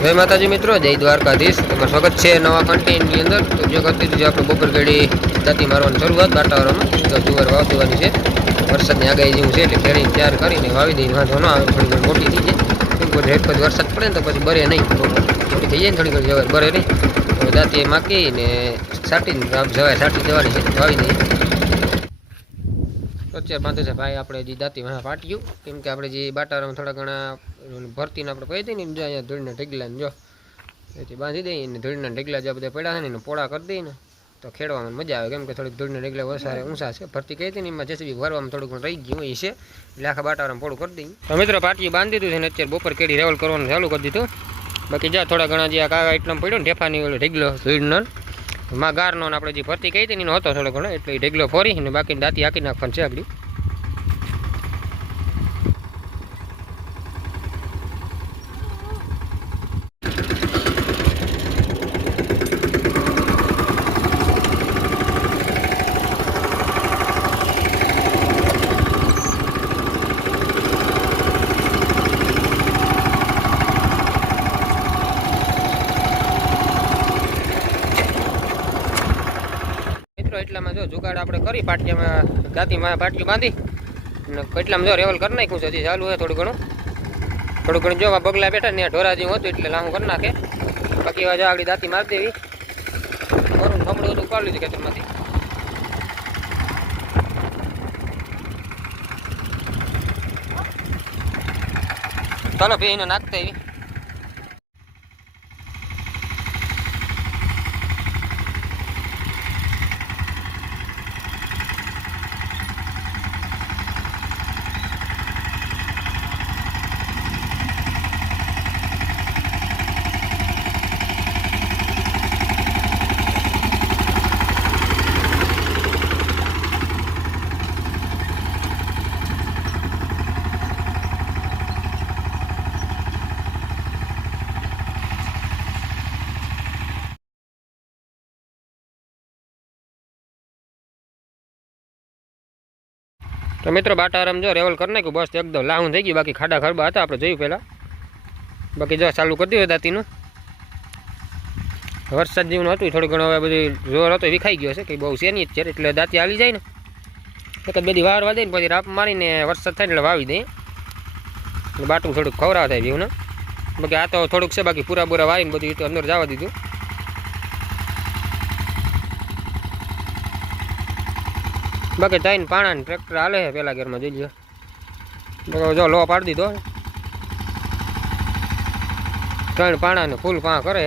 જય માતાજી મિત્રો, જય દ્વારકાધીશ. તમારું સ્વાગત છે નવા કન્ટેન્ટની અંદર. તો જો કરતી હતી આપણે બપોર ઘડી દાંતી મારવાની શરૂઆત વાતાવરણમાં તો જુવાર વાવ દેવાની છે. વરસાદની આગાહી જેવું છે એટલે ખેડી તૈયાર કરીને વાવી દઈને વાંધો ન આવે, થોડી ઘણી મોટી થઈ જાય. કે પછી વરસાદ પડે ને તો પછી બરે નહીં. મોટી થઈ જાય ને થોડી ઘણી જવાય, બરે નહીં. તો દાંતી માકીને સાટીને જવાય, સાટી જવાની છે, વાવી દઈએ. અત્યારે બાંધે છે ભાઈ આપણે જે દાંતી વાહ પાટ્યું, કેમ કે આપણે જે બાટારામાં થોડા ઘણા ભરતીને આપણે કહી દઈએ ને, જો અહીંયા ધૂળના ઢગલાને જો. એથી બાંધી દઈએ ને, ધૂળના ઢગલા જે બધા પડ્યા છે ને, એને પોળા કરી દઈએ ને, તો ખેડવામાં મજા આવે. કેમ કે થોડીક ધૂળના ઢગલા વસારે ઊંચા છે. ભરતી કહી હતી ને, એમાં જેસીબી ભરવામાં થોડુંક રહી ગયું હોય છે. એટલે આખા બાટારામાં પોળું કરી દઈએ. તો મિત્રો પાટીએ બાંધી દીધું છે ને, અત્યારે બપોર કેડી રેવલ કરવાનું ચાલુ કરી દીધું. બાકી જા થોડા ઘણા જે આ કાગા એટલામાં પડ્યો ને, ઢેફાની ઓલો ઢગલો, ધૂળનો માં ગારનો આપણે જે ભરતી કહી હતી એનો હતો થોડો ઘણો, એટલે ઢગલો ફોરી અને બાકી દાંતી હાકી નાખવાનું છે આગળ મિત્રો એટલામાં આપણે કરી પાટિયામાં ગાતીમાં પાટિયું બાંધી અને કેટલામાં જો રેવલ કરી નાખ્યું છે, હજી ચાલુ હોય થોડું ઘણું. થોડું ઘણું જો આ બગલા બેઠા ને ઢોરા જેવું હતું એટલે લાંબુ કરી નાખે. બાકી જો આગળ દાંતી મારી દેવી. થોડું થમડું હતું ઉપાડી લીધું ખેતરમાંથી. ચાલો ભાઈ એને નાખતા એવી તો મિત્રો બાટારામ જો રેવલ કરી નાખ્યું, બસ એકદમ લાહું થઈ ગયું. બાકી ખાડા ખરબા હતા, આપણે જોયું પહેલાં. બાકી જો ચાલુ કરી દીધું દાંતીનું. વરસાદ જેવું હતું થોડું ઘણું હવે બધું જોર હતો, વિખાઈ ગયો છે, કંઈ બહુ છે નહીં અત્યારે એટલે દાંતી હાલી જાય ને. એક બધી વારવા દે ને પછી રાપ મારીને વરસાદ થાય એટલે વાવી દઈએ બાટું થોડુંક ખવરાવ થાય ને. બાકી આ તો થોડુંક છે, બાકી પૂરા પૂરા વાવીને બધું અંદર જવા દીધું. બાકી ત્રણ પાણા ટ્રેક્ટર હાલે છે, પેલા ઘેરમાં જોઈ લ્યો. જો લો પાડી દીધો ત્રણ પાણા ને ફૂલ પા કરે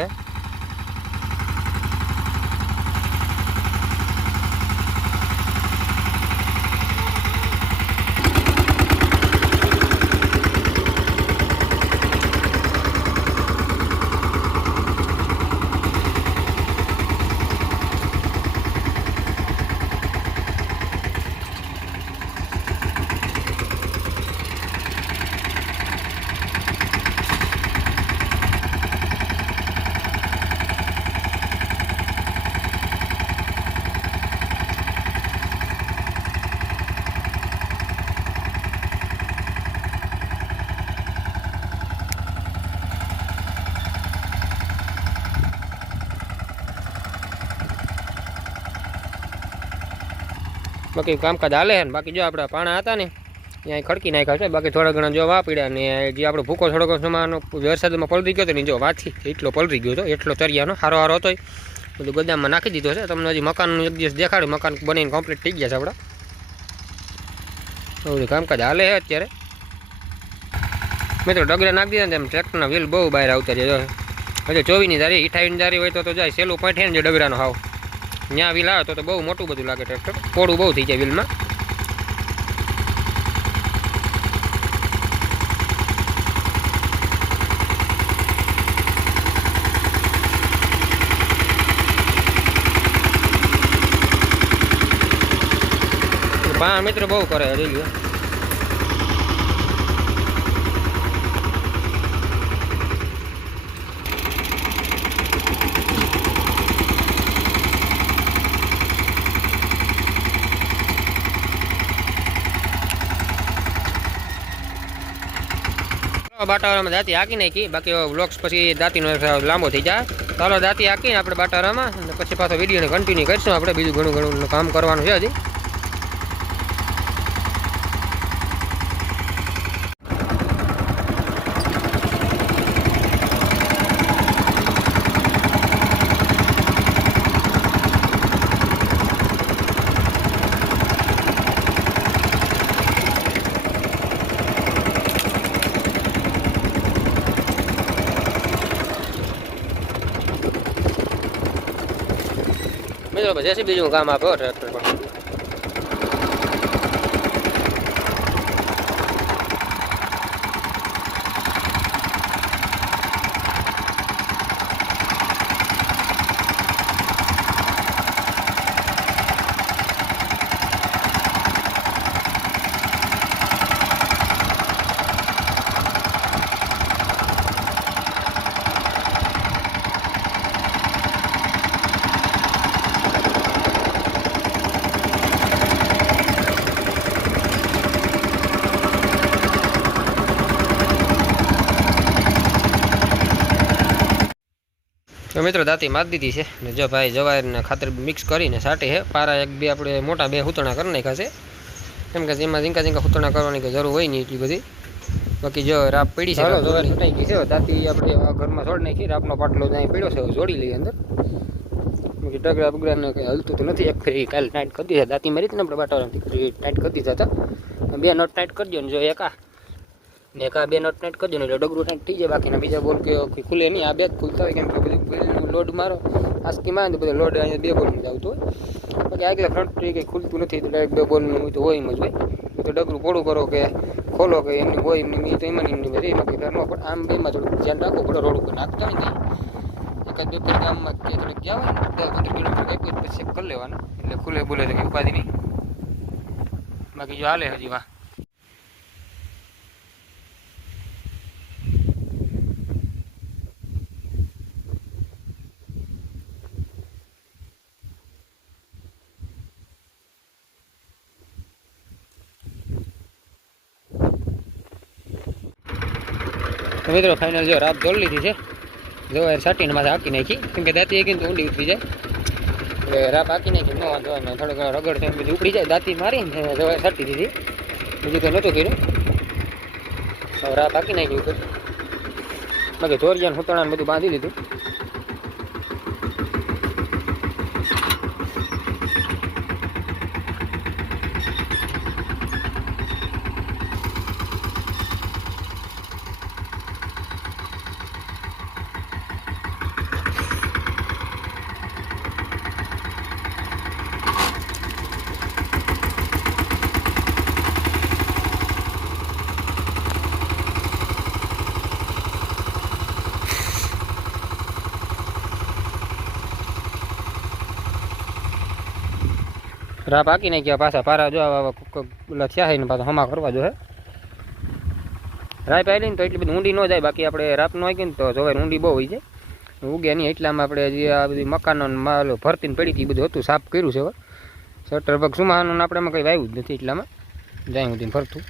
બાકી કામકાજ હાલે છે ને, બાકી જો આપણા પાણા હતા ને ત્યાં ખડકી નાખ્યા છે, બાકી થોડા ઘણા જો વા પીડ્યા ને જે આપણો ભૂકો થોડોક સમાનો વરસાદમાં પલરી ગયો હતો ને જો વાથી એટલો પલરી ગયો હતો, એટલો તરિયાનો સારો સારો હતો બધું ગોદામમાં નાખી દીધો છે, તમને હજી મકાનનું એક દિવસ દેખાડ્યું, મકાન બનીને કમ્પ્લીટ થઈ ગયા છે આપણા. બધું કામકાજ હાલે છે અત્યારે. મિત્રો ડગરા નાખી દીધા ને ટ્રેક્ટરના વ્હીલ બહુ બહાર આવતા રહ્યા હજી ચોવીસની જારી અઠાવીસની જારી હોય તો તો જાય, સેલું પાંઠે ને ડગરાનો હાવ. ત્યાં વ્હીલ આવે તો બહુ મોટું બધું લાગે ટ્રેક્ટર પોડું બહુ થઈ જાય વ્હીલમાં. પા મિત્ર બહુ કરે જોઈ બાટાવાળામાં દાંતી હાકી નાખી. બાકી બ્લોક્સ પછી દાંતીનો લાંબો થઈ જાય. ચાલો દાંતી હાકીને આપણે બાટાવાળામાં પછી પાછો વિડીયોને કન્ટિન્યુ કરીશું. આપણે બીજું ઘણું ઘણું કામ કરવાનું છે હજી. મિત્રો પછી બીજું કામ આપો ટ્રેક્ટર પર તો મિત્રો દાંતી માર દીધી છે. ને જો ભાઈ જવારને ખાતર મિક્સ કરીને સાટી છે. પારા એક બે આપણે મોટા બે હુતણા કરી નાખ્યા છે. કેમ કે જેમાં ઝીંકા ઝીંકા હુતણા કરવાની કોઈ જરૂર હોય નહીં એટલી બધી. બાકી જો રાપ પડી છે છટાઈ ગઈ છે. દાંતી આપણે ઘરમાં છોડ નાખી. રાપનો પાટલો ત્યાં પડ્યો છે જોડી લઈએ અંદર. બાકી ડગરા બગડાને કંઈ હલતું તો નથી. એક ફેરી કાલે ટાઈટ કરી દીધા દાંતી મારી હતી ને આપણે બાટાવાળાથી. ટાઈટ કરી દીધા હતા. બે નટ ટાઈટ કરી દો ને જો એક આ. ને એક આ બે નટ નેટ કરજો ને એટલે ડગરું ટાઈટ થઈ જાય. બાકીના બીજા બોલ કે ખુલે નહીં. આ બે જ ખુલતા હોય કેમ કે બધું લોડ મારો. આસ્કી આવે તો બધું લોડ અહીંયા બે બોલનું જ આવતું હોય. બાકી આગલા ફ્રન્ટ કંઈ ખુલતું નથી. તો ડાયરેક્ટ બે બોલનું તો હોય એમ જ હોય. તો ડગરું પોળું કરો કે ખોલો કે એમની હોય એમની તો એમાં ને એમની રહી. બાકી ન પણ આમ બેમાં થોડું ધ્યાન રાખવું પડે. રોડ ઉપર નાખતા હોય ને એકાદ બે પર ગામમાં કે થોડીક ગયા હોય ને દસ પંદર કિલોમીટર કંઈક પછી ચેક કરી લેવાનું. એટલે ખુલે બોલે તો કંઈ ઉપાધિ નહીં. બાકી જો હાલે હજી વાહ તો મિત્રો ફાઇનલ જો રાત જોડી લીધી છે. જો એ સાટીને માથે હાકી નાખી. કેમ કે દાંતી એકીને તો ઊંડી ઉતરી જાય. એટલે રાપ હાકી નાખી, ન વાંધો ને થોડો ઘણો રગડ થઈને બધી ઉપડી જાય. દાંતી મારીને જવાય સાટી દીધી. બીજું કંઈ નહોતું કર્યું. રાપ હાકી નાખી ઉપર. બાકી ધોરિયાને હુતણાને બધું બાંધી લીધું. રાપ હાકી નાખ્યા પાછા પારા જો ઓલા થયા છે ને પાછા હમા કરવા જો હે. રાય આવી ને તો એટલી બધી ઊંડી ન જાય, બાકી આપણે રાપ ન આવી ને તો જોવાય ઊંડી બહુ હોય જાય ઉગે નહીં એટલામાં આપણે જે આ બધી મકાનો માલ ભરતીને પડી હતી બધું હતું, સાફ કર્યું છે હવે. શટર પગ સુમાનું આપણે એમાં કંઈ વાવ્યું જ નથી એટલામાં. જાય હું ફરતું